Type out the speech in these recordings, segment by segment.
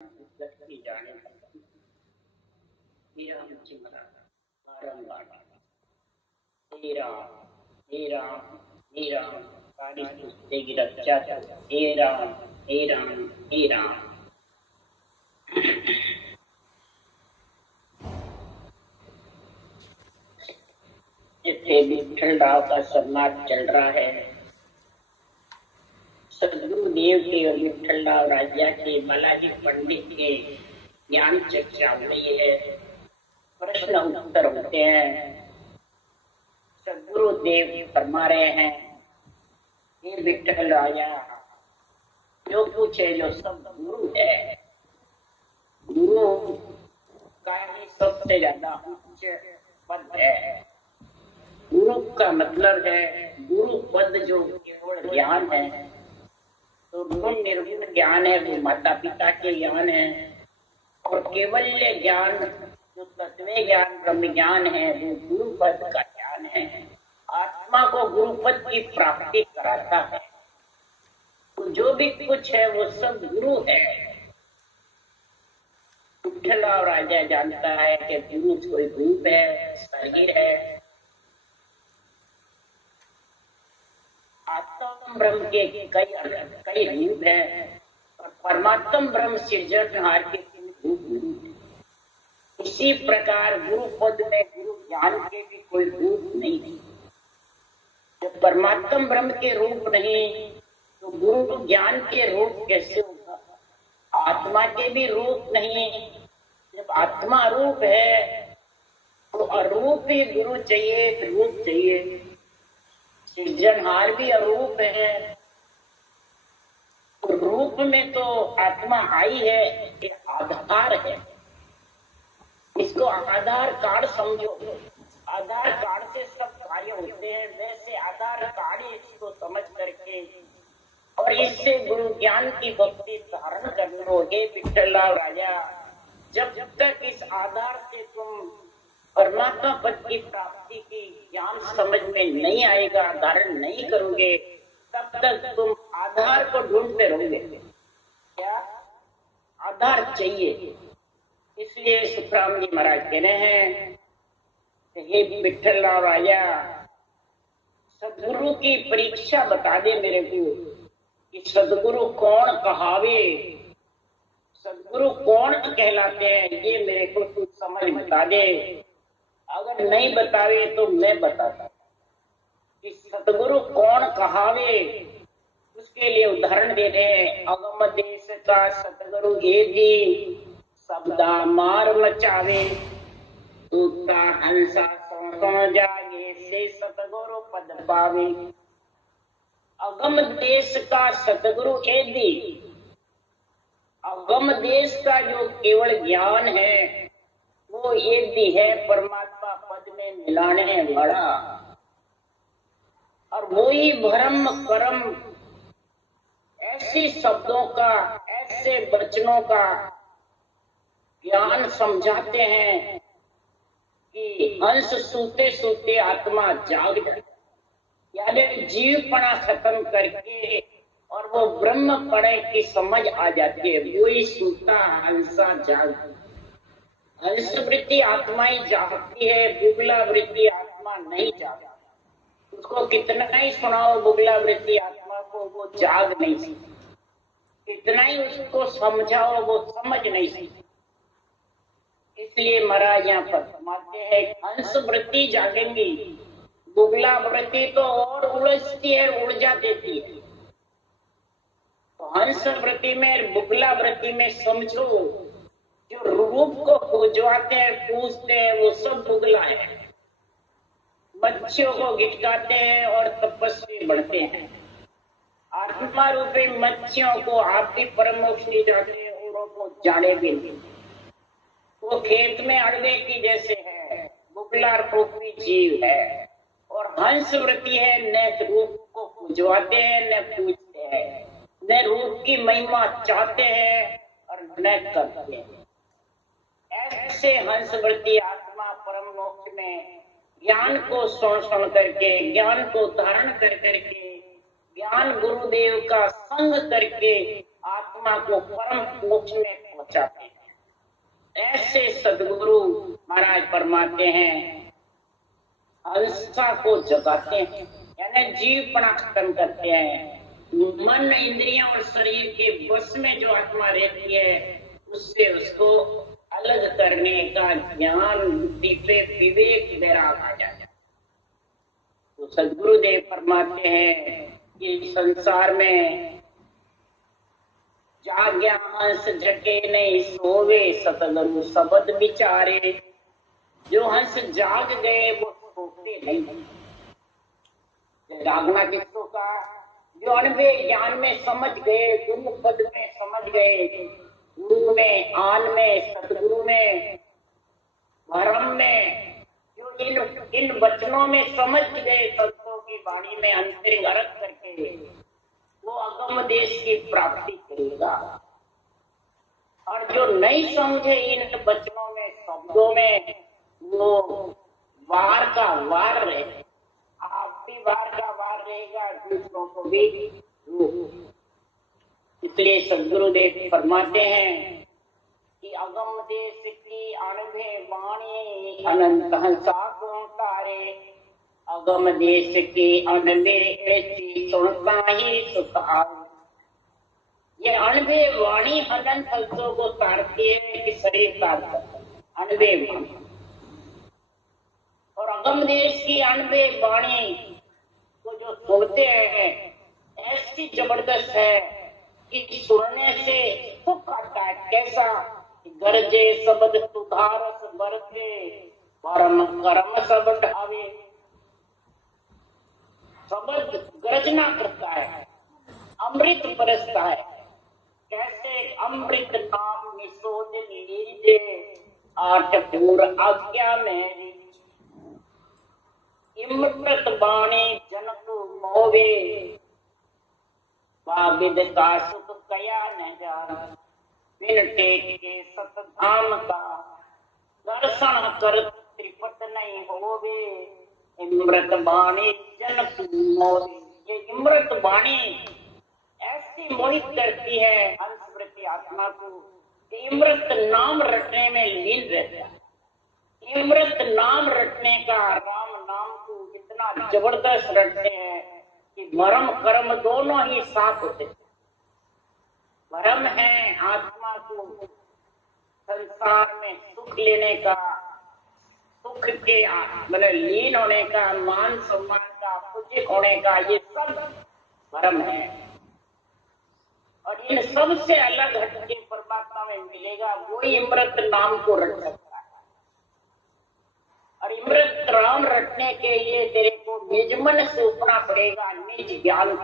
की जाने हे राम चिंता बारंबार हे राम हे राम हे राम सारी सृष्टि की रक्षा करो हे राम हे राम हे राम। जिथे विठल राव का सम्मान चल रहा है, सदगुरु देव के और विठल राव राजा के बालाजी पंडित के ज्ञान चर्चा हो रही है, प्रश्न उत्तर होते हैं। सदगुरु देव फरमा रहे हैं, हे विठल राजा, जो कुछ है जो सब गुरु है, गुरु का ही सबसे ज्यादा उच्च पद है। गुरु का मतलब है गुरु पद जो केवल ज्ञान है, तो गुण निर्गुण ज्ञान है वो माता पिता के ज्ञान है, और केवल्य ज्ञान जो तत्व ज्ञान ब्रह्म ज्ञान है वो गुरु पद का ज्ञान है। आत्मा को गुरु पद की प्राप्ति कराता है। तो जो भी कुछ है वो सब गुरु है। विठल राव राजा जानता है कि गुरु कोई रूप है, शरीर है। आत्म ब्रह्म के कई रूप है, और परमात्म ब्रह्म सृजनहार के रूप। इसी प्रकार गुरु पद में गुरु ज्ञान के भी कोई रूप नहीं है। जब परमात्म ब्रह्म के रूप नहीं तो गुरु ज्ञान के रूप कैसे होगा? आत्मा के भी रूप नहीं। जब आत्मा रूप है तो अरूप ही गुरु चाहिए, रूप चाहिए। सृजनहार भी अरूप है, तो रूप में तो आत्मा आई है, ये आधार है। इसको आधार कार्ड समझो। आधार कार्ड से सब कार्य होते हैं, वैसे आधार कार्ड इसको समझ करके और इससे गुरु ज्ञान की भक्ति धारण कर लो। हे विठल राव राजा, जब तक इस आधार से तुम परमात्मा पद की प्राप्ति की ज्ञान समझ में नहीं आएगा, धारण नहीं करोगे, तब तक तुम आधार को ढूंढते रहोगे। क्या आधार चाहिए? इसलिए सुखराम जी महाराज कह रहे हैं, हे विठल राव राजा, सदगुरु की परीक्षा बता दे मेरे को कि सदगुरु कौन कहावे, सदगुरु कौन कहलाते हैं, ये मेरे को तू समझ बता दे। अगर नहीं बतावे तो मैं बताता कि सदगुरु कौन कहावे। उसके लिए उदाहरण दे रहे हैं, अगम देश का सतगुरु ये भी शब्दा मार मचावे, दूता हंसा सौ जागे से सतगुरु पद पावे। अगम देश का सतगुरु यदि, अगम देश का जो केवल ज्ञान है वो यदि है परमात्मा पद में मिलाने वाला, और वो ही भ्रम कर्म ऐसे शब्दों का, ऐसे वचनों का ज्ञान समझाते हैं कि हंस सूते सूते आत्मा जाग जाए, यानी जीवपना खत्म करके और वो ब्रह्म पड़े की समझ आ जाती है। वो ही सूता हंसा जाग। हंस वृत्ति आत्मा ही जागती है, बुगला वृत्ति आत्मा नहीं जागती। उसको कितना ही सुनाओ बुगला वृत्ति आत्मा को, वो जाग नहीं सकती। कितना ही उसको समझाओ वो समझ नहीं सकती। इसलिए महाराज यहाँ पर फरमाते हैं, हंस वृत्ति जागेंगी, बुगला वृत्ति तो और उलझती है, ऊर्जा देती है। तो हंस वृत्ति में, बुगला वृत्ति में समझो, जो रूप को पूजवाते हैं, पूजते हैं, वो सब बुगला है। मच्छियों को गिटकाते हैं और तपस्वी बढ़ते हैं। आत्मा रूपी मच्छियों को आप भी परम मोक्ष ले जाते हैं, औरों को जाने भी नहीं। वो खेत में अड़वे की जैसे है, बुगला रूपी जीव है। और हंस वृत्ति है, न रूप को पूजवाते हैं न पूजते हैं, न रूप की महिमा चाहते हैं और न करते हैं। ऐसे हंस वृत्ति आत्मा परम मोक्ष में ज्ञान को सुन करके, ज्ञान को धारण कर करके, ज्ञान गुरुदेव का संग करके आत्मा को परम मोक्ष में पहुंचाते हैं। ऐसे सदगुरु महाराज फरमाते हैं, अहिंसा को जगाते हैं, यानी जीवपना खत्म करते हैं। मन, इंद्रियां और शरीर के बस में जो आत्मा रहती है, उससे उसको अलग करने का ज्ञान, बुद्धि पे विवेक वैराग आ जाता है। तो सदगुरुदेव फरमाते हैं कि संसार में जाग्या हंस झके नहीं सोवे, सतगुरु शब्द विचारे। जो हंस जाग गए वो सोते नहीं। जागना किसको का? जो अनुभव ज्ञान में समझ गए, गुरु पद में समझ गए, गुरु में, आन में, सतगुरु में, धर्म में, जो इन वचनों में समझ गए, संतों की वाणी में अंतर्गत करके, वो अगम देश की प्राप्ति करेगा। और जो नहीं समझे इन वचनों में, शब्दों में, वो वार का वार रहे, आप भी वार का वार रहेगा, दूसरों को भी। इसलिए सदगुरुदेव फरमाते हैं कि अगम देश की अनुभव वाणी अनंत हंसा को तारे। अगम देश की अनुभव ऐसी सुनता ही सुख आवे। ये अनुभव वाणी अनंत हंसों को तारती है कि शरीर तारता है, अनुभव वाणी। और अगम देश की अनुभव वाणी को जो सुनते हैं, ऐसी जबरदस्त है कि सुनने से सुख आता है। कैसा? गरजे शब्द सुधारस बरसे, परम कर्म सब ढावे। शब्द गर्जना करता है, अमृत बरसता है। कैसे? अमृत नाम निशोध लीजे, आठ पूर आज्ञा मेरी। इमृत बाणी जनक मोवे, वाबिद का सुख कया न जान। बिन टेक के सतधाम का दर्शन कर त्रिपत नहीं होवे। इमृत बाणी जनक मोवे। ये इमृत बाणी ऐसी मोहित करती है हंसवृत्ति आत्मा को, इमृत नाम रटने में लीन रहता है। इमृत नाम रटने का, राम नाम को इतना जबरदस्त रटते हैं कि भरम कर्म दोनों ही साफ होते हैं। भरम है आत्मा को संसार में सुख लेने का, सुख के मतलब लीन होने का, मान सम्मान का, पूजित होने का, ये सब भरम है। और इन सब से अलग हटके परमात्मा में मिलेगा, वही इमृत नाम को रट सकता है। और इमृत राम रटने के लिए तेरे को निजमन सूपना पड़ेगा, निज ज्ञान।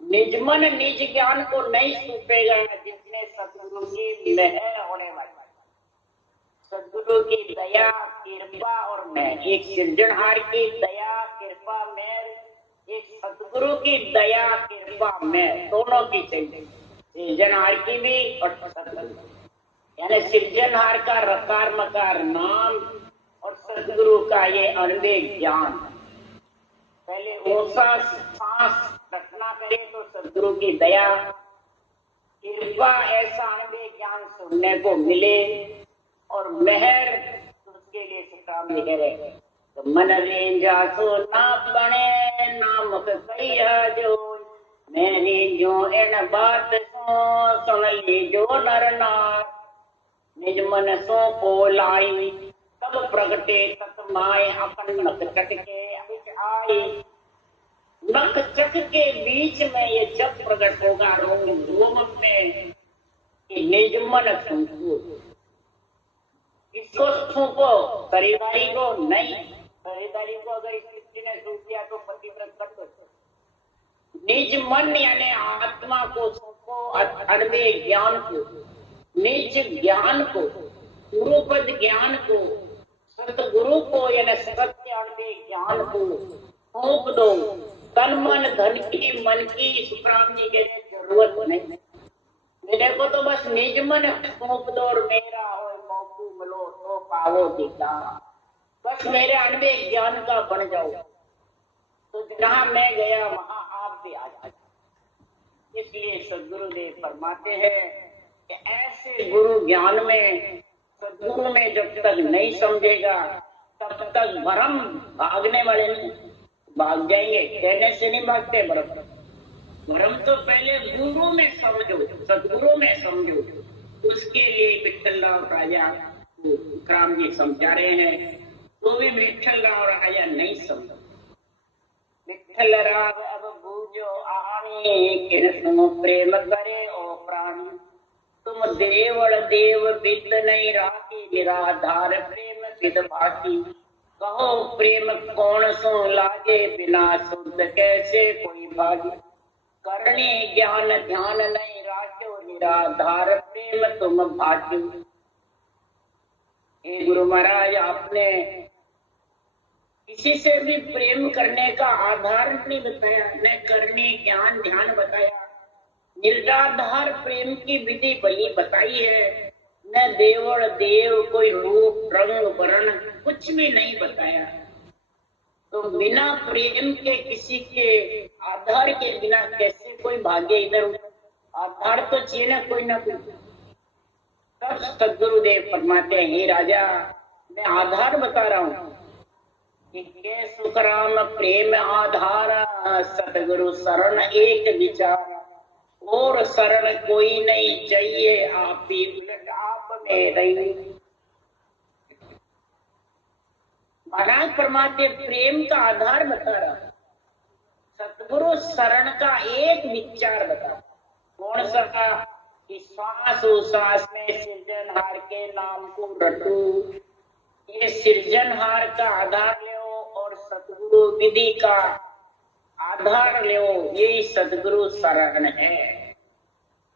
निजमन निज ज्ञान को नहीं सूपेगा जिसने सदगुरु की मेहर होने वाली, सदगुरु की दया, कृपा और मेहर। एक सृजनहार की दया, कृपा, मेहर, एक सदगुरु की दया, कृपा, मेहर, दोनों की चाहिए। सृजनहार की भी और सदगुरु, यानी सृजनहार का रकार मकार नाम और सदगुरु का ये अनुभव ज्ञान। पहले ऊंचा सांस रखना करे तो सदगुरु की दया, कृपा, ऐसा अनुभव ज्ञान सुनने को मिले, और मेहर उसके लिए सका मेहर है। तो मन रेंजा सो ना बने, नामक कहिया जो मेरी जो इन बात सो सुन ली जो नर नार। निज मन सो को लाई तब प्रगटे तत माए, अपन नख चटके अबिच आई। नख चक के बीच में ये जब प्रकट होगा रोम रोम में, कि निज मन सूंको। किसको सूंको? खरीदारी को नहीं। खरीदारी को अगर किसी ने सूंघ दिया तो पतिव्रत कर दो। निज मन यानी आत्मा को सूंको, अनुभव ज्ञान को, निज ज्ञान को, गुरुपद ज्ञान को, सतगुरु को यानी सत्य अनुभव ज्ञान को सौंप दो। तन मन धन की मन की सुप्रांति के लिए जरूरत नहीं। मेरे को तो बस निज मन सौंप दो और मेरा हो मौकू मिलो तो पावो दीदा। बस मेरे अनुभव ज्ञान का बन जाओ, तो जहां मैं गया वहां आप भी आ जाए। इसलिए सदगुरुदेव फरमाते हैं कि ऐसे गुरु ज्ञान में, सदगुरु में जब तक नहीं समझेगा तब तक भ्रम भागने वाले नहीं, भाग जाएंगे। कहने से नहीं भागते भ्रम। भ्रम तो पहले गुरु में समझो, सदगुरु में समझो। उसके लिए विठल राव राजा राम जी समझा रहे हैं, तो भी विठल राव राजा नहीं समझ। विठल राव अब बूझो आनी, किन सुनो प्रेम करे ओ प्राणी। तुम देवल देव बिद नहीं राखी, निराधार प्रेम बिद बाकी। कहो प्रेम कौन सो लागे, बिना शुद्ध कैसे कोई भागी। करनी ज्ञान ध्यान नहीं राख्यो, निराधार प्रेम तुम भाग्यो। हे गुरु महाराज, आपने किसी से भी प्रेम करने का आधार नहीं बताया, न करनी ज्ञान ध्यान बताया, निराधार प्रेम की विधि भली बताई है, न देवल देव कोई रूप रंग वर्ण कुछ भी नहीं बताया। तो बिना प्रेम के, किसी के आधार के बिना कैसे कोई भाग्य इधर उधर, आधार तो चाहिए ना कोई ना कोई। तब सदगुरुदेव फरमाते हैं, हे राजा मैं आधार बता रहा हूँ कि सुखराम प्रेम आधार, सतगुरु शरण एक विचार। और शरण कोई नहीं चाहिए, आप ही उलट आप में रही। महाराज परमात्मा प्रेम का आधार बता रहा, सतगुरु शरण का एक विचार बता। कौन सा? कि श्वास उश्वास में सृजनहार के नाम को रटू। ये सृजनहार का आधार ले और सतगुरु विधि का आधार ले, यही सतगुरु शरण है।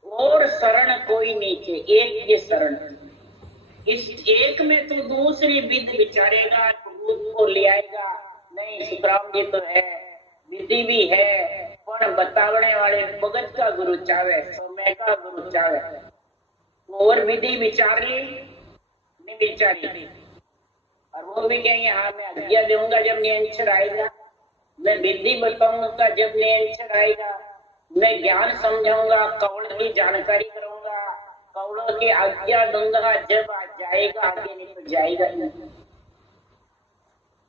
और शरण कोई नीचे, एक ये शरण। इस एक में तो दूसरी विधि विचारेगा, रूप को ले आएगा। नहीं, सुखराम जी तो है, विधि भी है, पर बतावने वाले भगत का गुरु चावे, समय का गुरु चावे। और विधि विचार ली नहीं विचारी, और वो भी कहेंगे हाँ मैं आज्ञा दूंगा जब नियंत्रण आएगा, मैं विधि बताऊंगा जब नियंत्रण आएगा, मैं ज्ञान समझाऊंगा, कौड़ की जानकारी करूंगा, कौड़ों की आज्ञा दूंगा जब आ जाएगा, आगे नहीं तो जाएगा नहीं।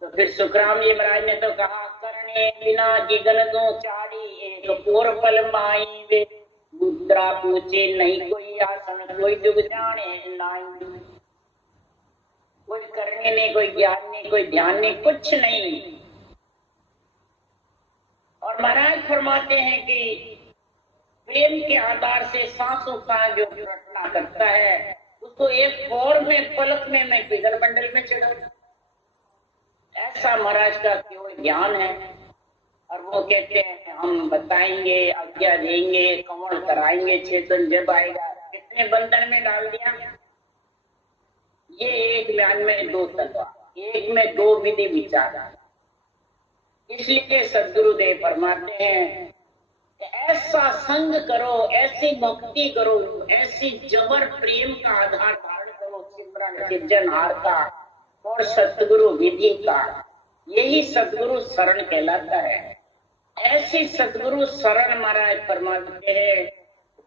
तो फिर सुखराम जी महाराज ने तो कहा, करने बिना जिगन दो चारी, एक पूर पल माई वे। मुद्रा पूछे नहीं कोई आसन, कोई जुग जाने नहीं। कोई करने नहीं, कोई ज्ञान नहीं, कोई ध्यान नहीं, कुछ नहीं। और महाराज फरमाते हैं कि प्रेम के आधार से सांसों का जो रचना करता है, उसको एक पौर में, पलक में मैं किधर मंडल में चढ़ा। ऐसा महाराज का केवल ज्ञान है। और वो कहते हैं हम बताएंगे, आज्ञा देंगे, कमल कराएंगे, चेतन जब आएगा। कितने बंधन में डाल दिया। ये एक ज्ञान में दो तत्व, एक में दो विधि विचार। इसलिए सदगुरुदेव फरमाते हैं ऐसा संग करो, ऐसी भक्ति करो, ऐसी जबर प्रेम का आधार धारण करो, सिमरन सृजनहार का और सतगुरु विधि का। यही सतगुरु शरण कहलाता है। ऐसी सतगुरु शरण महाराज फरमाते हैं,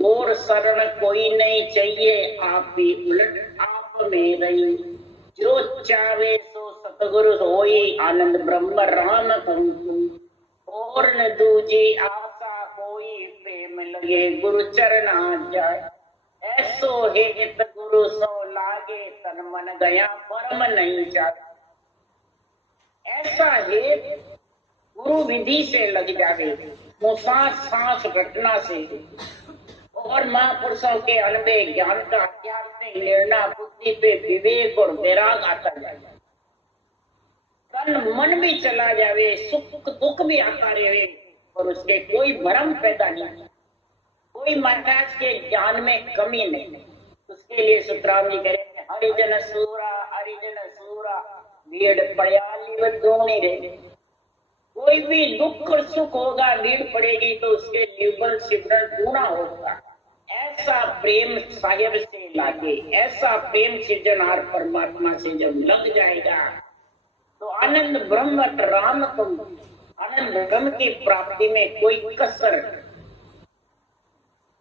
और शरण कोई नहीं चाहिए, आप भी उलट आप में रही। जो चावे सो सतगुरु होई, आनंद ब्रह्म राम कहूँ। और न दूजी आशा कोई, प्रेम लगे गुरु चरण जाए। ऐसो हेत गुरु सो लागे, तन मन गया परम नहीं जाए। ऐसा हेत गुरु विधि से लग जावे, सांस सांस घटना से। और महापुरुषों के अनबे ज्ञान का आध्यात्मिक निर्णय बुद्धि पे विवेक और वैराग आता जाए। तन मन भी चला जावे, सुख दुख भी आता रहे, और उसके कोई भ्रम पैदा नहीं, कोई महाराज के ज्ञान में कमी नहीं। उसके लिए सुखराम जी करेंगे, हरिजन सूरा भीड़ पड़याली व दोनी रहे। कोई भी दुख और सुख होगा, भीड़ पड़ेगी तो उसके निर्बल सिमरन गुना होगा। ऐसा प्रेम साहिब से लागे, ऐसा प्रेम सृजनहार परमात्मा से जब लग जाएगा तो आनंद ब्रह्म राम तुम, आनंद ब्रह्म की प्राप्ति में कोई कसर।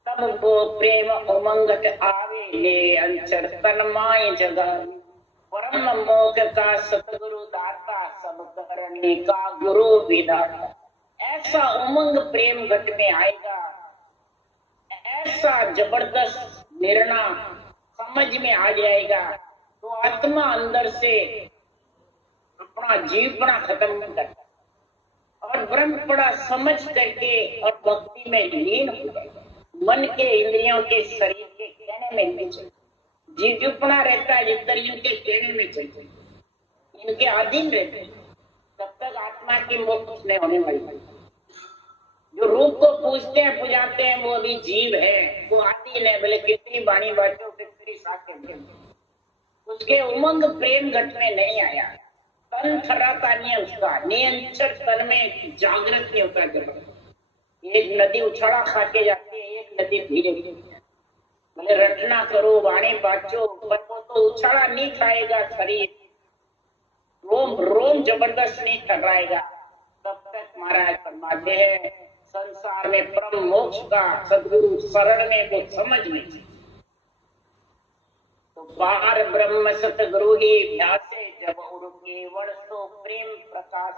तब वो प्रेम उमंग आवे, आवे ले अंचर तन्माय जगाए। परम मोक्ष का सतगुरु दाता, सब करने का गुरु विधाता। ऐसा उमंग प्रेम घट में आएगा, ऐसा जबरदस्त निर्णय समझ में आ जाएगा, तो आत्मा अंदर से अपना जीवपना खत्म कर और ब्रह्मपड़ा समझ करके और भक्ति में लीन हो जाएगा। मन के, इंद्रियों के, शरीर के कहने में नहीं चलते, जीवपना रहता है इंद्रियों के कहने में चलते, इनके अधीन रहते हैं, तब तक आत्मा की मोक्ष नहीं होने वाली। जो रूप को पूजते हैं, पुजाते हैं, वो अभी जीव है, वो अधीन है, भले कितनी बाणी बाटो, कितनी साके, उसके उमंग प्रेम घट में नहीं आया। तन थर्राता नहीं है उसका, नियंत्रण तन में जागृत नहीं होता। जब एक नदी उछाड़ा खा के जाती है, एक नदी धीरे धीरे, भले रटना करो, वाणी बाचो, पर वो तो उछाड़ा नहीं खाएगा शरीर, रोम रोम जबरदस्त नहीं थर्राएगा। तब तक महाराज फरमाते हैं संसार में परम मोक्ष का सद्गुरु शरण में वो समझ नहीं। तो पार ब्रह्म सतगुरु ही ध्यासे, जब उर केवल सो प्रेम प्रकाश।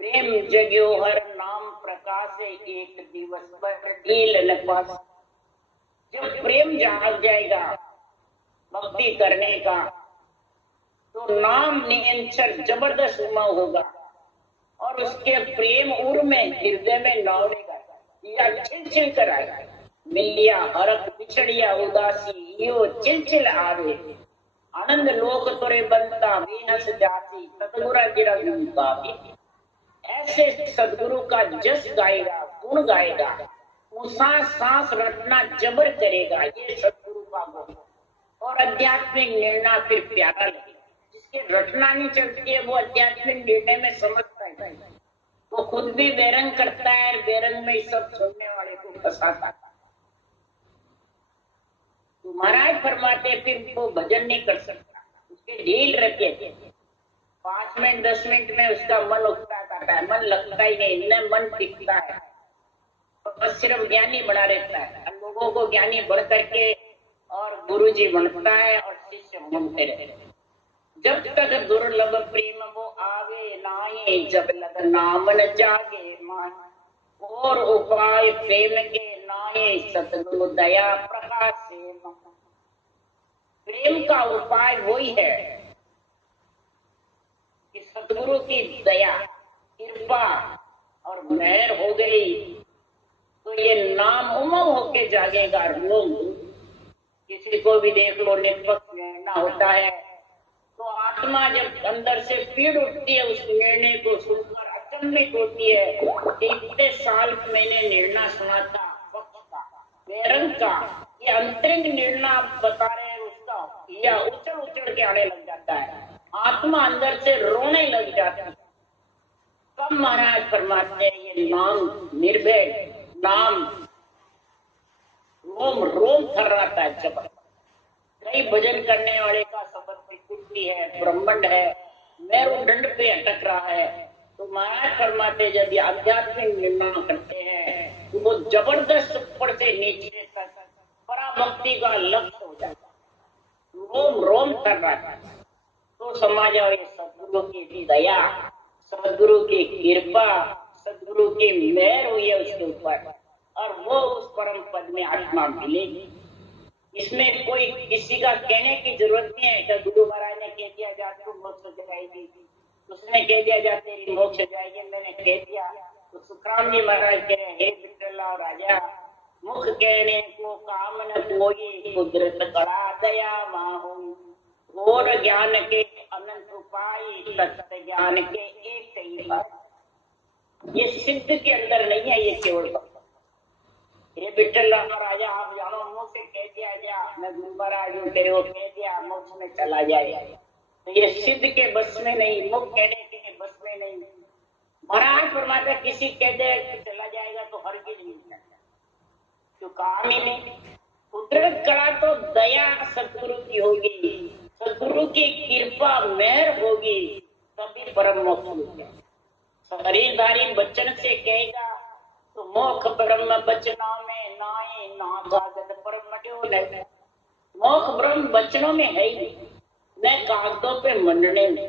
प्रेम जग्यो हर नाम प्रकाश, एक दिवस पर ढील न पास। जब प्रेम जाग जाएगा भक्ति करने का, तो नाम नियंत्रण जबरदस्त उमंग होगा और उसके प्रेम उर में, हृदय में नौलेगा या चिलचिल कर आएगा। मिलिया हरक पिछड़िया उदासी, यो चिलचिल आवे। आनंद लोक तोरे बनता, विहस जाती, सतगुरा गिरा गावे। ऐसे सदगुरु का जस गाएगा, गुण गाएगा, सांस सांस रटना जबर करेगा, ये सदगुरु का गुण। और आध्यात्मिक निर्णय फिर प्यारा लगेगा। जिसके रटना नहीं चलती है, वो आध्यात्मिक निर्णय में समझता है, वो खुद भी बेरंग करता है, बेरंग में सब सुनने वाले को फंसाता है। तो महाराज फरमाते फिर वो भजन नहीं कर सकता, उसके ढील रखे थे। 5 मिनट 10 मिनट में उसका मन उठता है, मन लगता ही नहीं, न मन टिकता है, बस सिर्फ ज्ञानी बना रहता है। लोगों को ज्ञानी बढ़ करके और गुरुजी बनता है और शिष्य बनते रहते हैं। जब तक दुर्लभ प्रेम वो आवे नाये, जब लग नाम न जागे माए। और उपाय प्रेम के नाये, सतगुरु दया प्रकाश से। प्रेम का उपाय वही है कि सतगुरु की दया, कृपा और मेहर हो गई, तो ये नाम उमंग होके जागेगा। रोग किसी को भी देख लो, निष्पक्ष निर्णय होता है, तो आत्मा जब अंदर से पीड़ उठती है, उस निर्णय को सुनकर अचंभित होती है कि इतने साल मैंने निर्णय सुना था पक्ष का, बेरंग का, ये अंतरिंग निर्णय आप बता रहे हैं उसका, या उछल उछल के आने लग जाता है, आत्मा अंदर से रोने लग जाती है। तब महाराज फरमाते हैं ये नाम निर्भय, नाम रोम रोम थर्राता है जबर। कई भजन करने वाले का शब्द कुटी है, ब्रह्मांड है, मेरुदंड पे अटक रहा है। तो महाराज फरमाते जब ये आध्यात्मिक निर्णय करते हैं, तो वो जबरदस्त ऊपर से नीचे तक पराभक्ति का लक्ष्य हो जाता है, रोम रोम थर्राता है। तो समझ आओ ये सदगुरु की दया, सदगुरु की कृपा, सदगुरु की मेहर हुई है उसके ऊपर, और वो उस परम पद में आत्मा मिलेगी। इसमें कोई किसी का कहने की जरूरत नहीं है कि गुरु महाराज ने कह दिया जा तू मोक्ष जाएगी, उसने कह दिया जा तेरी मोक्ष जाएगी, मैंने कह दिया। तो सुखराम जी महाराज कह रहे हे विठला राजा, मुख कहने को काम न कोई, कुदरत कड़ा दया माहू। और ज्ञान के अनंत उपाय, तत्व ज्ञान के एक ही बात। ये सिद्ध के अंदर नहीं है, ये केवल ये विठल राजा आप जानो, मुंह से कह दिया जा मैं गुरु महाराज हूँ, तेरे को कह दिया मोक्ष में चला जाए, तो ये सिद्ध के बस में नहीं, मुख कहने के बस में नहीं। महाराज फरमाता किसी कह दे चला जाएगा तो हर चीज मिल जाएगा, तो काम ही नहीं। कुदरत कड़ा तो दया सदगुरु की होगी, सदगुरु की कृपा मेहर होगी, तभी परम मोक्ष मिलेगा। शरीरधारी बच्चन से कहेगा तो मोख ब्रह्म बचना में नाए ना जागत परम मड्यो नहीं। मोक्ष ब्रह्म वचनों में है ही, न कागजों पे मंडने में।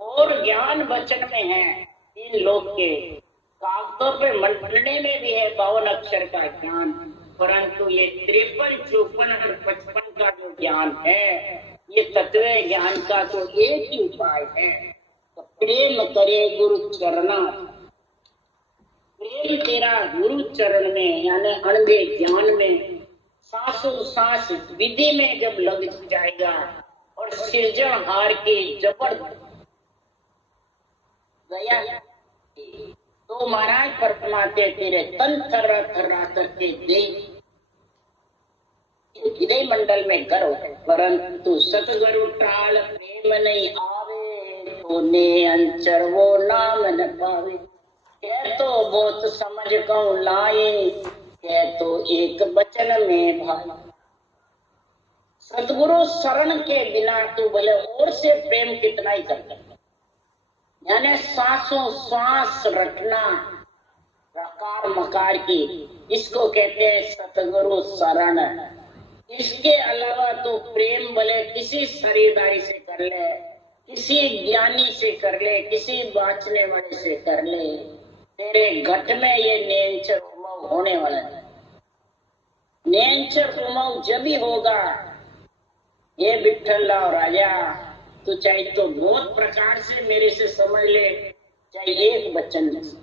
और ज्ञान वचन में है, 3 लोक के कागजों पे मंडने में भी है 52 अक्षर का ज्ञान, परंतु ये 53, 54 और 55 का जो ज्ञान है, ये तत्व ज्ञान का तो एक ही उपाय है। तो प्रेम करे गुरु चरणा, प्रेम तेरा गुरु चरण में यानी अणवे ज्ञान में, सांसों सांस विधि में जब लग जाएगा और सृजनहार के जबर गया तो महाराज फरमाते तेरे तन थर्रा थर्रा करके दे हृदय मंडल में गर्व है, परंतु सतगुरु टाल प्रेम नहीं आवे तो ने अंचर वो नाम न पावे। कह तो बहुत समझ कहूं लाए, कह तो एक वचन में भाई। सतगुरु शरण के बिना तू भले और से प्रेम कितना ही कर सकता, यानी सांसों सांस रखना रकार मकार की, इसको कहते हैं सतगुरु शरण। इसके अलावा तो प्रेम भले किसी शरीरदारी से कर ले, किसी ज्ञानी से कर ले, किसी बाँचने वाले से कर ले, तेरे घट में ये नेंचर उमव होने वाला है। नेंचर उमव जब ही होगा, ये विठ्ठल राव राजा तू चाहे तो बहुत प्रकार से मेरे से समझ ले, चाहे एक वचन से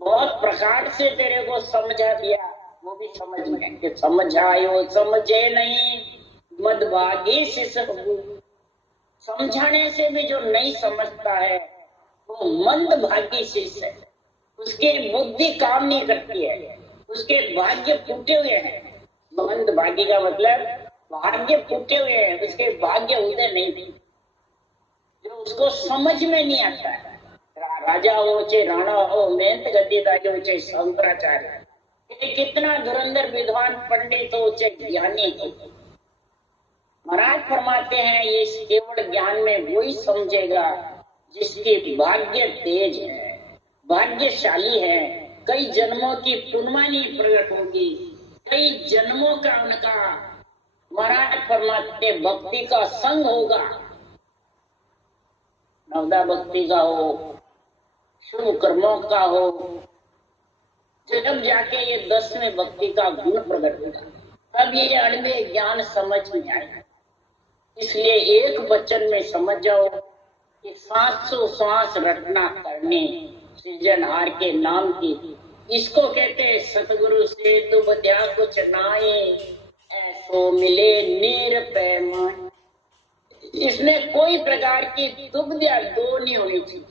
बहुत प्रकार से तेरे को समझा दिया, वो भी समझ में कि समझायो समझे नहीं मदभागी से सब। समझाने से भी जो नहीं समझता है वो मंदभागी शिष्य है, उसकी बुद्धि काम नहीं करती है, उसके भाग्य फूटे हुए हैं। मंदभागी का मतलब भाग्य फूटे हुए हैं, उसके भाग्य उदय नहीं थे, जो उसको समझ में नहीं आता है। राजा हो चाहे राणा हो, मेहनत गद्दीदार हो चाहे शंकराचार्य, कितना धुरंधर विद्वान पंडित हो चाहे ज्ञानी हो, महाराज फरमाते हैं ये केवल ज्ञान में वही समझेगा जिसकी भाग्य तेज है, भाग्यशाली है, कई जन्मों की पुण्यमानी प्रकट होगी, कई जन्मों का उनका महाराज फरमाते भक्ति का संग होगा, नवदा भक्ति का हो, शुभ कर्मों का हो, जब जाके ये 10वें भक्ति का गुण प्रकट होगा, तब ये अणवे ज्ञान समझ में आएगा। इसलिए एक वचन में समझ जाओ कि सांसों सांस रटना करने सृजनहार के नाम की, इसको कहते हैं सतगुरु से दुबध्या कुछ नाए ऐसो मिले नीर पैमान। इसमें कोई प्रकार की दुबध्या दो नहीं होनी चाहिए,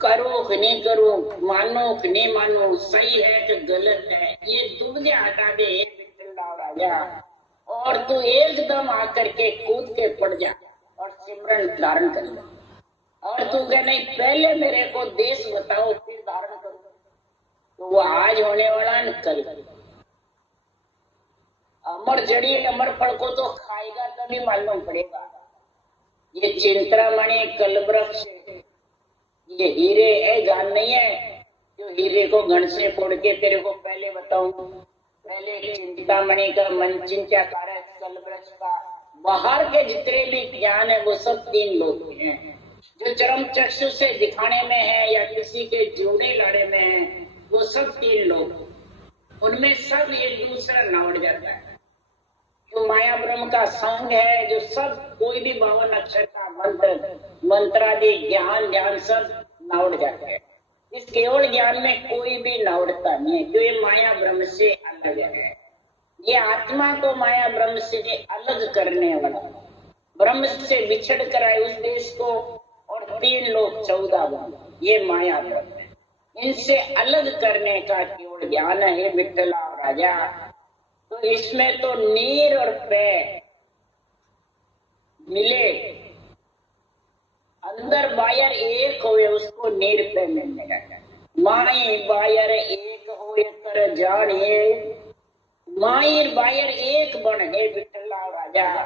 करो कि नहीं करो, मानो कि नहीं मानो, सही है कि गलत है, ये दुबध्या हटा दे राजा, और तू एकदम आकर के कूद के पड़ जा और सिमरन धारण कर ले। और तू कह नहीं पहले मेरे को देश बताओ फिर धारण करो, तो वो आज होने वाला न कल। अमर जड़ी अमर फल को तो खाएगा तभी मालूम पड़ेगा। ये चिंतामणि कलवृक्ष, ये हीरे है गान नहीं है जो हीरे को घन से फोड़ के तेरे को पहले बताऊं। पहले चिंतामणि का मन चिंता कारक कलवृक्ष का बाहर के जितने भी ज्ञान है वो सब 3 लोग हैं, जो चरम चक्षु से दिखाने में है या किसी के जोड़े लाड़े में है, वो सब 3 लोग, उनमें सब ये दूसरा नावड़ जाता है। जो माया ब्रह्म का संग है, जो सब कोई भी 52 अक्षर का मंत्रादि ज्ञान सब नावड़ जाता है। इस केवल ज्ञान में कोई भी नावड़ता नहीं है, क्यों ये माया ब्रह्म से अलग है। ये आत्मा को माया ब्रह्म से अलग करने वाला, ब्रह्म से बिछड़ कर आए उस देश को, और 3 लोग 14 बन, ये माया ब्रह्म है। इनसे अलग करने का केवल ज्ञान है विठ्ठला राजा। तो इसमें तो नीर और पै मिले, अंदर बाहर एक होए उसको नीर पे मिलने लगा। माई बाहर एक होए कर जाने, माई बाहर एक बन है विठ्ठला राजा।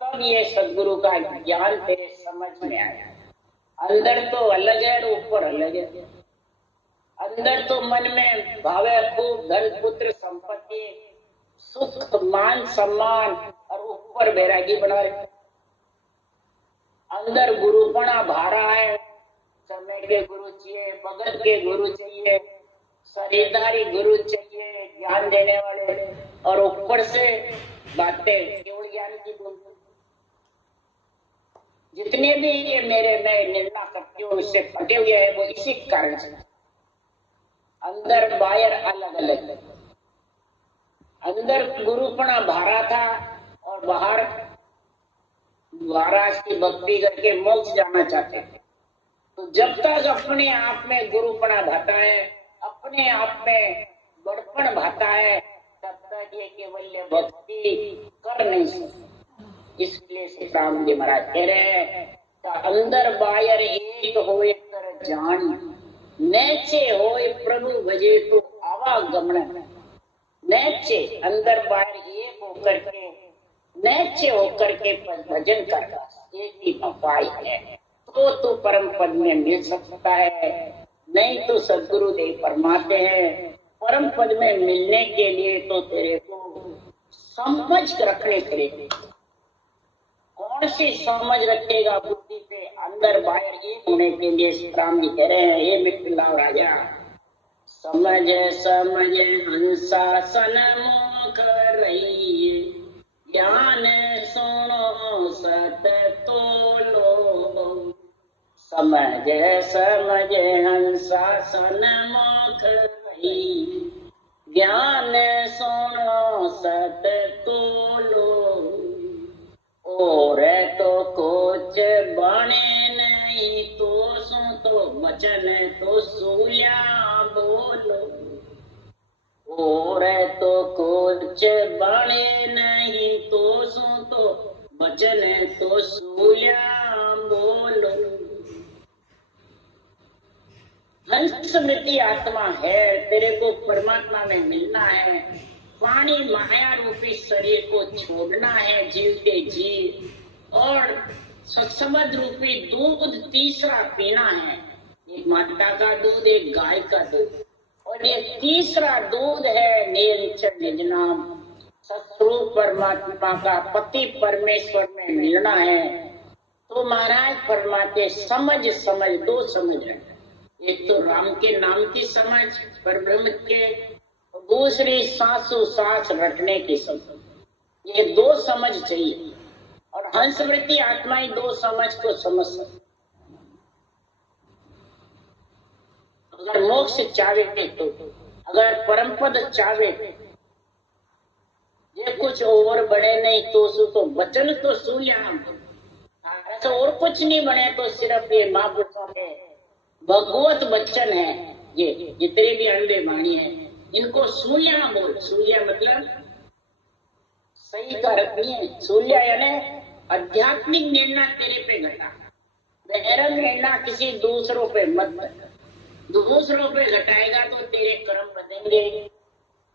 तब ये सदगुरु का ज्ञान तेरे समझ में आया। अंदर तो अलग है और ऊपर अलग है। अंदर तो मन में भावे खूब धन पुत्र संपत्ति सुख मान सम्मान और ऊपर बैरागी बना रहे। अंदर गुरुपना भारा है, समय के गुरु चाहिए, भगत के गुरु चाहिए, शरीरधारी गुरु चाहिए, ज्ञान देने वाले, और ऊपर से बातें केवल ज्ञान की बोलते। जितने भी ये मेरे मैं निर्णय करती हूँ उससे फटे हुए हैं, वो इसी कारण से। अंदर बाहर अलग अलग, अंदर गुरुपना भारा था और बाहर महाराज की भक्ति करके मोक्ष जाना चाहते थे। तो जब तक अपने आप में गुरुपना भाता है, अपने आप में बड़पन भाता है, तब तक ये केवल भक्ति कर नहीं सकते। इसलिए श्री राम जी महाराज कह रहे हैं, अंदर बाहर एक होए कर जान, नैचे होए प्रभु भजे तो आवागमन। नैचे अंदर बाहर एक होकर के, नैचे होकर के भजन करना एक ही उपाय है, तो परम पद में मिल सकता है। नहीं तो सदगुरुदेव फरमाते हैं, परम पद में मिलने के लिए तो तेरे को समझ रखने पड़ेगी। कौन सी समझ रखेगा बुद्धि पे? अंदर बाहर एक होने के लिए राम जी कह रहे हैं, हे मिथिला राजा, समझ समझ हंसासन मुख रही, ज्ञान सुनो सत तोलो। समझ समझ हंसासन मुख रही, ज्ञान सुनो सत तोलो। और तो कुछ बने नहीं तो सुन तो वचन तो सूल्या बोलो। और तो कुछ बने नहीं तो सुन तो वचन तो सूल्या बोलो। हंस स्मृति आत्मा है, तेरे को परमात्मा में मिलना है। पानी माया रूपी शरीर को छोड़ना है जीवते जी, और सत्संग रूपी दूध तीसरा पीना है। एक माता का दूध, एक गाय का दूध, और ये तीसरा दूध है निरंतर निज नाम। सतरूप परमात्मा का पति परमेश्वर में मिलना है। तो महाराज फरमाते, समझ समझ दो समझ है। एक तो राम के नाम की समझ पर ब्रह्म के, दूसरी सांसों सांस रटने की समझ। ये दो समझ चाहिए, और हंसवृत्ति आत्मा ही दो समझ को समझ सकती। अगर मोक्ष चाहे तो, अगर परम पद चाहे, ये कुछ और बने नहीं तो वचन तो सूल्या। ऐसा और कुछ नहीं बने तो सिर्फ ये महापुरुषों के भगवत वचन है। ये जितने भी अंडे वाणी है, इनको सूल्या बोल। सूल्या मतलब सही का अर्थ नहीं है। सूल्या यानी आध्यात्मिक निर्णय तेरे पे घटा, बहरम निर्णय किसी दूसरों पे मत घटा। दूसरों पे घटाएगा तो तेरे कर्म बंधेंगे,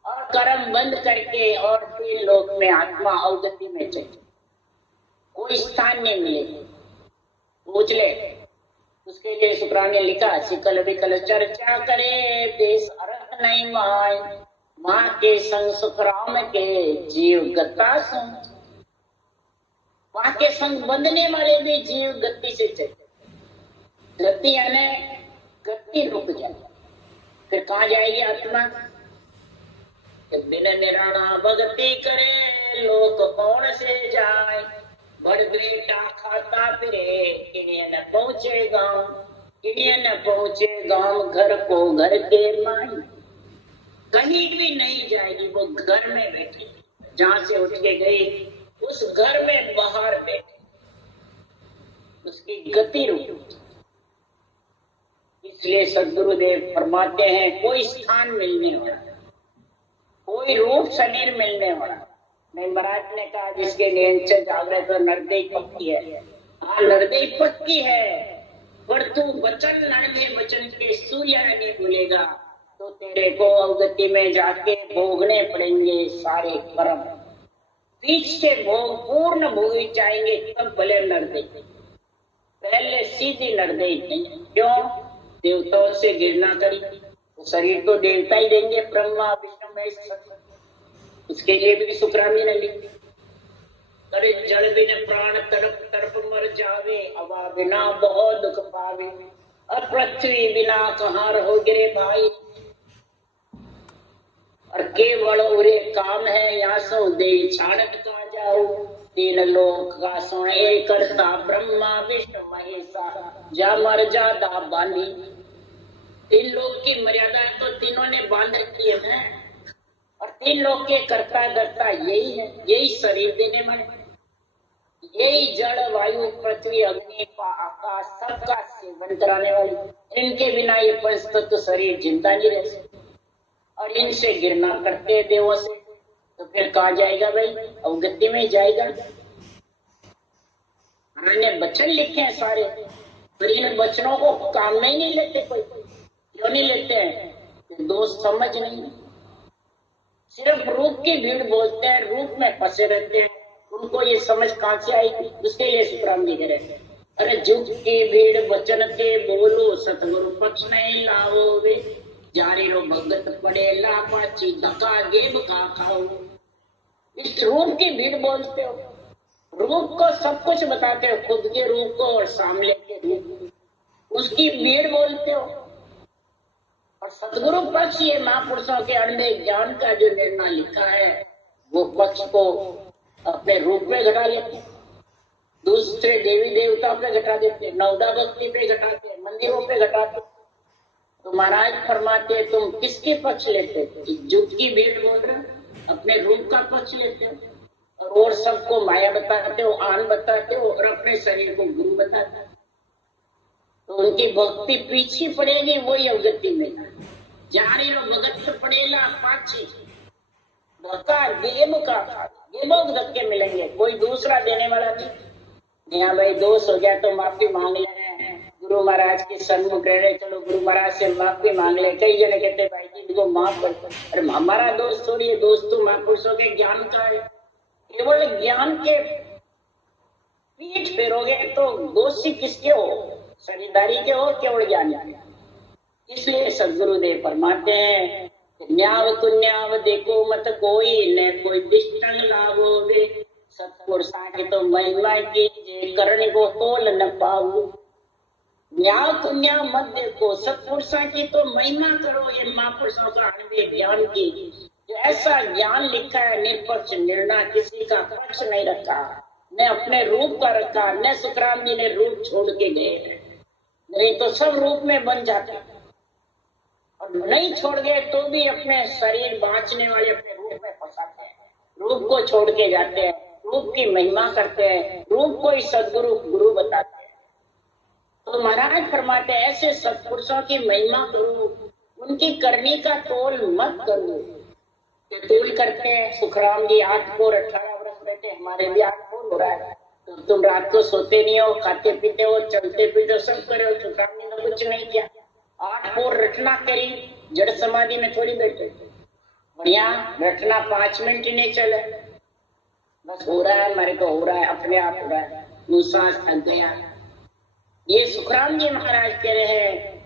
और कर्म बंद करके और फिर लोक में आत्मा अवगति में चले, कोई स्थान नहीं मिलेगा। पूछ ले, उसके लिए शुक्रान ने लिखा, सिकल विकल चर्चा करे देश अर्थ नहीं माय, माँ के संग सुखराम के जीव गता सुन। माँ के संग बंधने वाले भी जीव गति से चले। गति यानी गति रुक जाए, फिर कहाँ जाएगी आत्मा? बिन निराणा भक्ति करे लोक कौन से जाए, बड़ बेटा खाता फिरे किन्हीं न पहुंचे गांव, किन्हीं न पहुंचे गांव घर को घर के माई। कहीं भी नहीं जाएगी, वो घर में बैठी, जहां से उठ के गई उस घर में बाहर बैठी, उसकी गति रुकी। इसलिए सदगुरुदेव फरमाते हैं, कोई स्थान मिलने वाला, कोई रूप शरीर मिलने वाला नहीं। महाराज ने कहा, जिसके निरंतर जागृत तो नरदेई पक्की है। हाँ, नरदेई पक्की है, पर तू बचत लड़ने वचन के सूर्य नहीं भूलेगा तो तेरे को अवगति में जाके भोगने पड़ेंगे सारे कर्म। पीछे भोग पूर्ण भोगी जाएंगे तब भले नरदेई, पहले सीधी नरदेई नहीं। क्यों? देवताओं से गिरना करी, तो शरीर तो देवता ही देंगे, ब्रह्मा विष्णु महेश। उसके लिए भी सुखराम जी ने लिखी। अरे जल बिन प्राण तड़प तड़प मर जावे, हवा बिना बहुत दुख पावे, और पृथ्वी बिना कहाँ रहोगे रे भाई। और केवल उरे काम है यहाँ सो दे छाड़त का जाओ, तीन लोक का सुने करता ब्रह्मा विष्णु महेशा, जा मर जा दा बांधी। तीन लोक की मर्यादा तो तीनों ने बांध रखी है, और तीन लोक के करता धरता यही है, यही शरीर देने वाले, यही जड़ वायु पृथ्वी अग्नि आकाश सबका सेवन कराने वाली। इनके बिना ये पंच तत्व शरीर जिंदा नहीं रह सकते, और इनसे गिरना करते हैं देवों से, तो फिर कहा जाएगा भाई, अवगति में जाएगा। हमने वचन लिखे हैं सारे, पर इन वचनों को काम में ही नहीं लेते कोई। क्यों नहीं लेते हैं? दोस्त समझ नहीं, सिर्फ रूप की भीड़ बोलते हैं, रूप में फंसे रहते हैं। उनको ये समझ कहां से आएगी? उसके लिए सुखराम जी कह रहे हैं, अरे जुग की भीड़ वचन के बोलो, सतगुरु पक्ष नहीं लाओगे, जारी रो भगत पड़े लापाची धक्का गेब का खाओ। इस रूप की भीड़ बोलते हो, रूप को सब कुछ बताते हो, खुद के रूप को और सामने के रूप, उसकी भीड़ बोलते हो। और सतगुरु पक्ष ये महापुरुषों के अण्डे ज्ञान का जो निर्णय लिखा है, वो पक्ष को अपने रूप में घटा लेते हैं, दूसरे देवी देवता पे घटा देते, नवदा भक्ति पे घटाते, मंदिरों पे घटाते। तो महाराज फरमाते तुम किसके पक्ष लेते हो? जुग की भीड़ बोल रहे, अपने रूप का पक्ष लेते हो, और सबको माया बताते हो, आन बताते हो, और अपने शरीर को गुरु बताते हो। तो उनकी भक्ति पीछे पड़ेगी, वही अवगति में जारी रो भगत पड़ेगा पाछी धक्का गेम का खा, गेमों धक्के मिलेंगे, कोई दूसरा देने वाला नहीं। यहाँ भाई दोष हो गया तो माफी मांग ले, गुरु महाराज के सन्मुख रह रहे, चलो गुरु महाराज से माफी मांग ले। कई जने कहते भाई जी इनको माफ कर, अरे हमारा दोस्त थोड़ी है, दोस्त तो महापुरुषों के ज्ञान का है। केवल ज्ञान के पीठ फेरोगे तो दोषी किसके हो? शरीरदारी के हो, केवल ज्ञान के। इसलिए सदगुरुदेव फरमाते हैं, न्याव कुन्याव देखो मत कोई, न कोई दिष्टन लाभो वे, सत्पुरुषा की तो महिमा कीजिए, करने को तोल न पाओ। न्याव कुन्याव मत देखो, सत्पुरुषा की तो महिमा करो, ये महापुरुषों का अनुभव ज्ञान की। जो ऐसा ज्ञान लिखा है, निष्पक्ष निर्णय, किसी का पक्ष नहीं रखा, न अपने रूप का रखा, न सुखराम जी ने रूप छोड़ के गए, नहीं तो सब रूप में बन जाते, और नहीं छोड़ गए तो भी अपने शरीर बांचने वाले अपने रूप में फंसाते हैं, रूप को छोड़ के जाते हैं, रूप की महिमा करते हैं, रूप को ही सदगुरु गुरु बताते हैं। तो महाराज फरमाते हैं ऐसे सत्पुरुषों की महिमा करो, उनकी करनी का तोल मत करो। ये तोल करते हैं सुखराम जी 8 पोर 18 वर्ष बैठे, हमारे भी 8 पोर हो रहा है। तो तुम रात को सोते नहीं हो, खाते पीते हो, चलते फिरते हो, सब करे हो। सुखराम जी ने कुछ नहीं किया, 8 पोर रटना करी, जड़ समाधि में थोड़ी बैठे, बढ़िया रटना 5 मिनट ही नहीं चले, बस हो रहा है, हमारे को हो रहा है, अपने आप हो रहा है, सांस थक गया। ये सुखराम जी महाराज कह रहे हैं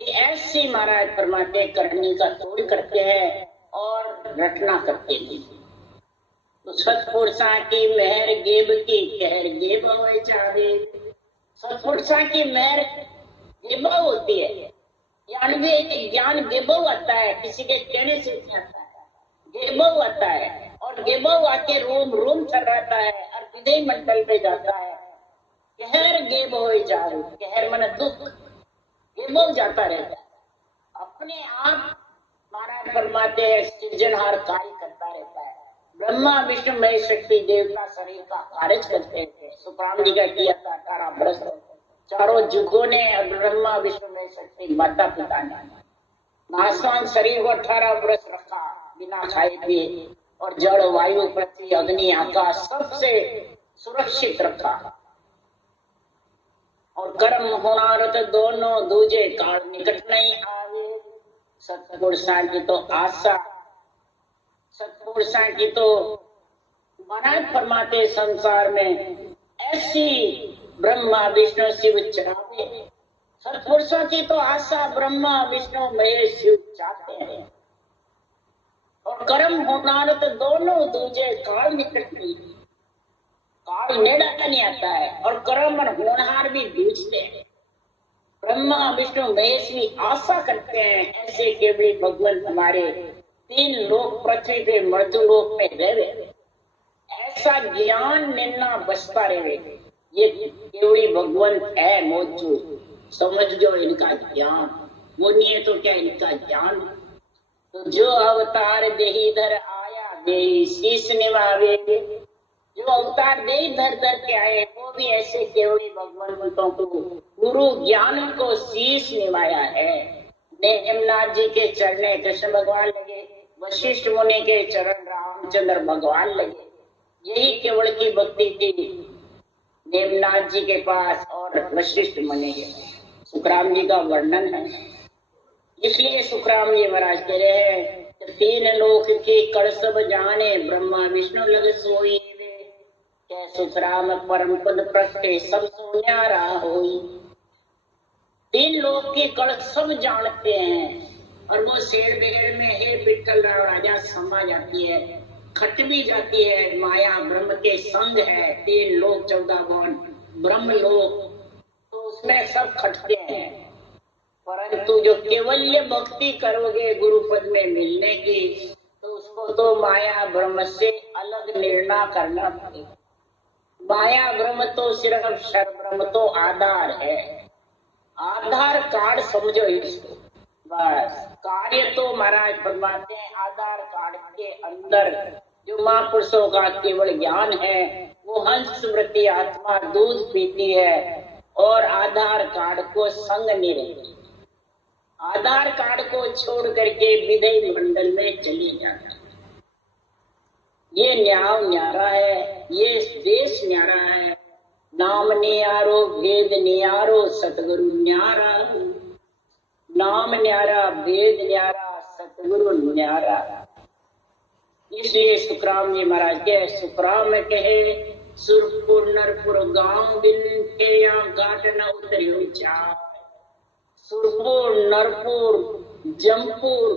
कि ऐसी महाराज फरमाते करनी का तोड़ करते हैं और रटना करते हैं। तो सत्पुरुषा की मेहर गेब की कहर गेब हो जावे, सत्पुरुषा की मेहर गेबो होती है, यानी ज्ञान गेबो आता है, किसी के कहने से नहीं आता है, गेबो आता है, और गेबो आके रोम रोम चढ़ाता है और विदय मंडल पे जाता है। कहर गेब हो जावे, कहर मन दुख, गेबो जाता रहता है, अपने आप महाराज फरमाते हैं सृजनहार कार्य करता रहता है। ब्रह्मा विष्णु महेश शक्ति देवता शरीर का कार्य करते थे, सुखराम जी का किया था 18 वर्ष, चारों युगों ने, ब्रह्मा विष्णु महेश शक्ति माता पिता ने नासवान शरीर को 18 वर्ष रखा बिना खाए पिए, और जड़ वायु पृथ्वी अग्नि आकाश सबसे सुरक्षित रखा। और कर्म होनारत दोनों दूजे काल निकट नहीं आवे, सत्पुरुषा की तो आशा, सत्पुरुषा की तो महाराज फरमाते संसार में ऐसी ब्रह्मा विष्णु शिव चाहते, सत्पुरुषों की तो आशा ब्रह्मा विष्णु महेश शिव चाहते हैं। और और कर्म होनार तो दोनों दूजे काल निकट गई, काल नेड़ा नहीं आता है और कर्म होनहार भी दूसरे हैं। ब्रह्मा विष्णु महेश भी आशा करते हैं ऐसे केवली भगवान हमारे 3 लोक पृथ्वी पे मृत्यु लोक में रहे, ऐसा ज्ञान लेना बचता रहे। ये केवली भगवान है मौजूद, समझ जो इनका ज्ञान, वो नहीं है तो क्या इनका ज्ञान। तो जो अवतार देही धर आया देही शीश निभावे, जो अवतार देही धर धर के आए वो भी ऐसे केवली भगवंतों को गुरु ज्ञान को शीश निभाया है। नेमनाथ जी के चरणे कृष्ण भगवान लगे, वशिष्ठ मुनि के चरण रामचंद्र भगवान लगे। यही केवल की भक्ति थी नेमनाथ जी के पास और वशिष्ठ मुनि के पास। सुखराम जी का वर्णन है, इसलिए सुखराम जी महाराज कह रहे हैं 3 लोक की कड़ सब जाने ब्रह्मा विष्णु लग सोई, क्या सुखराम परम पद प्रगटे सब सोन्यारा होई। 3 लोक की कड़ सब जानते हैं और वो शेर बगैर में हे विठल राव राजा समा जाती है, खट भी जाती है, माया ब्रह्म के संग है। 3 लोक 14 भुवन ब्रह्म लोक, तो उसमें सब खटते हैं। परंतु जो केवल्य भक्ति करोगे गुरु पद में मिलने की, तो उसको तो माया ब्रह्म से अलग निर्णय करना पड़ेगा। माया ब्रह्म तो सिर्फ शर ब्रह्म तो आधार है, आधार कार्ड समझो इसको बस। कार्य तो महाराज फरमाते हैं आधार कार्ड के अंदर जो महापुरुषों का केवल ज्ञान है, वो हंस वृत्ति आत्मा दूध पीती है और आधार कार्ड को संग नहीं रहती। आधार कार्ड को छोड़ करके विधेय मंडल में चली जाती। ये न्याय न्यारा है, ये देश न्यारा है। नाम न्यारो भेद न्यारो सतगुरु न्यारा, नाम न्यारा भेद न्यारा सतगुरु न्यारा। इसलिए सुखराम जी महाराज के सुखराम कहे सुरपुर नरपुर गांव बिन के यहाँ घाट न उतरियो चार। सुरपुर नरपुर जमपुर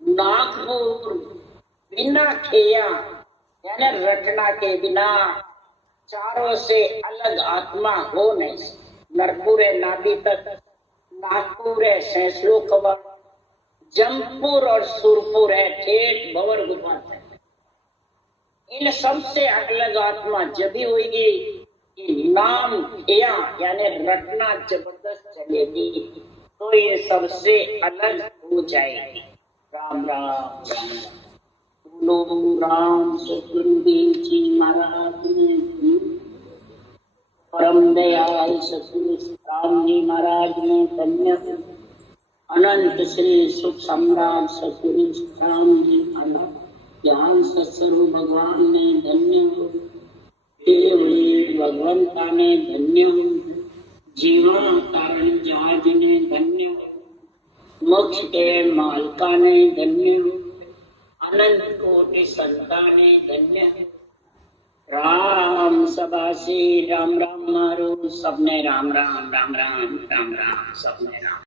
नागपुर बिना खेया यानी रटना के बिना चारों से अलग आत्मा हो नहीं। नरपुर है नाभि तक, नागपुर है सैसलो कवर, जमपुर और सुरपुर है ठेठ भंवर गुफा तक। इन सबसे अलग आत्मा जब भी होगी कि नाम किया यानी रटना जबरदस्त चलेगी, तो ये सबसे अलग हो जाएगी। राम राम राम बोलो राम सतगुरुदेव जी महाराज ने, परम दयाल सतगुरु राम जी महाराज ने धन्य, अनंत श्री सुख सम्राट सतगुरु राम जी महाराज, ज्ञान सत्सर्व भगवान ने धन्य, केवली भगवंता ने धन्य, जीवा कारण जहाज ने धन्य, मोक्ष के मालका ने धन्य, अनंत कोटि संता ने धन्य। राम सभा से राम राम मारो सबने, राम राम राम राम राम राम सबने राम।